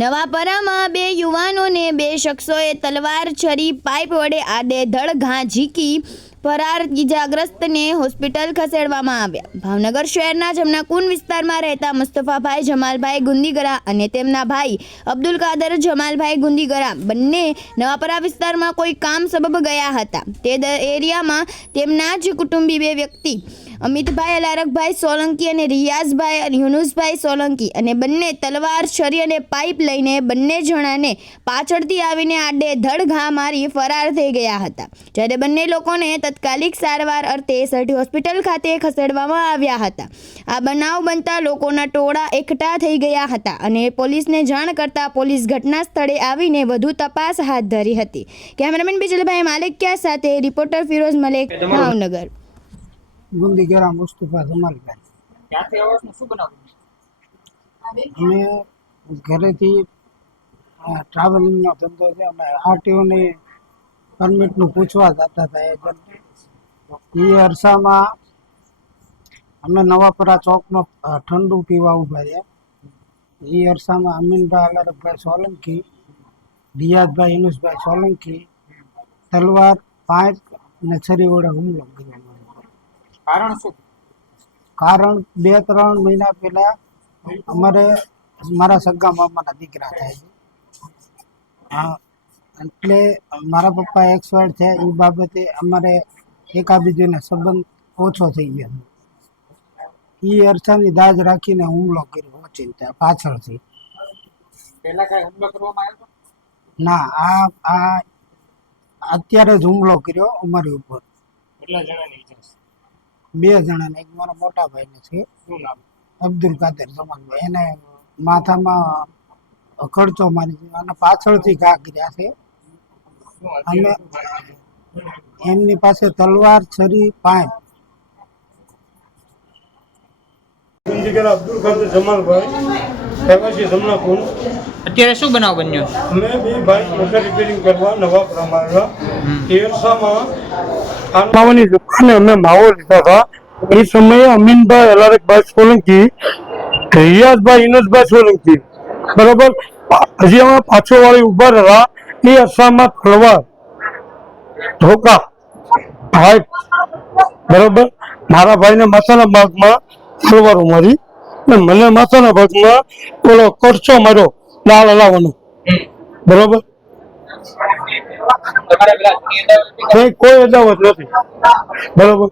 નવાપરામાં બે યુવાનોને બે શખ્સોએ તલવાર છરી, પાઇપ વડે આડેધડ ઘા ઝીકી ફરાર ઇજાગ્રસ્તને હોસ્પિટલ ખસેડવામાં આવ્યા. ભાવનગર શહેરના જમનાકુંડ વિસ્તારમાં રહેતા મુસ્તફાભાઈ જમાલભાઈ ગુંદીગરા અને તેમના ભાઈ અબ્દુલ કાદર જમાલભાઈ ગુંદીગરા બંને નવાપરા વિસ્તારમાં કોઈ કામ સબબ ગયા હતા. તે એરિયામાં તેમના જ કુટુંબી બે વ્યક્તિ અમિતભાઈ લારકભાઈ સોલંકી અને રિયાઝભાઈ યુનુસભાઈ સોલંકી અને બંને તલવાર છરી અને પાઇપ લઈને બંને જણાને પાછળથી આવીને આડે ધડ ઘા મારી ફરાર થઈ ગયા હતા. જ્યારે બંને લોકોને તાત્કાલિક સારવાર અર્થે સટી હોસ્પિટલ ખાતે ખસેડવામાં આવ્યા હતા. આ બનાવ બનતા લોકોના ટોળા એકઠા થઈ ગયા હતા અને પોલીસને જાણ કરતા પોલીસ ઘટના સ્થળે આવીને વધુ તપાસ હાથ ધરી હતી. કેમેરામેન બિજલભાઈ માલિકિયા સાથે રિપોર્ટર ફિરોઝ મલેક, ભાવનગર. ગુંદી ગેરા મુસ્તફા જમાલભાઈ ક્યાંથી આવો છો શું બનાવ્યું અમે ઘરેથી ટ્રાવેલિંગનો ધંધો છે અમે આરટીઓની પરમિટનું પૂછવા જતા હતા એજન્ટને એ અરસામાં અમે નવાપરા ચોકમાં ઠંડુ પીવા ઊભા રહ્યા. એ અરસામાં અમીનભાઈ અલરફભાઈ સોલંકી રિયાદભાઈ યુનુસભાઈ સોલંકી તલવાર પાંચ અને છરી વડે હુમલો કર્યો. કારણ શું? કારણ બે ત્રણ મહિના પહેલા અમારે મારા સગા મામાના દીકરા થાય છે. હા એટલે મારા પપ્પા એક્સપાયર છે એ બાબતે અમારે એકાબીજીને સંબંધ ઓછો થઈ ગયો. એ અર્થાની દાજ રાખીને હુમલો કર્યો ઓચિંતા પાછળથી. પહેલા કઈ હુમલો કરવામાં આવ્યો ના આ આ અત્યારે જ હુમલો કર્યો અમારી ઉપર. કેટલા જણાની બે જણાને એક મારા મોટા ભાઈને છે અબ્દુલ કાદર જમાનભાઈ એને માથામાં ખર્ચો મારી દીધો અને પાછળથી ઘા કર્યા છે. છે? એમની પાસે તલવાર છરી પાઇપ જિંદગીના અબ્દુલ કાદર જમાલભાઈ રહેવાસી જમનાકુંડ અત્યારે શું બનાવ બન્યો? અમે બે ભાઈ મોટર રિપેરિંગ કરવા નવા પ્રમાણમાં. તેરસામાં આનવાની દુકાને અમે માવો લીધા હતા. એ સમયે અમીનભાઈ અલારકભાઈ સોલંકી રિયાઝભાઈ ઇનસભાઈ સોલંકી, બરાબર? હજી અમે પાછો વાળી ઊભા રહ્યા. એ અરસામાં તલવાર ધોકા હાઈટ બરોબર? મારા ભાઈને માથાના ભાગમાં તલવારો મારી. ને મને માથાના ભાગમાં ઓલો કરચો માર્યો લાલ હલાવવાનો. બરોબર? કોઈ અદાવત નથી. બરોબર?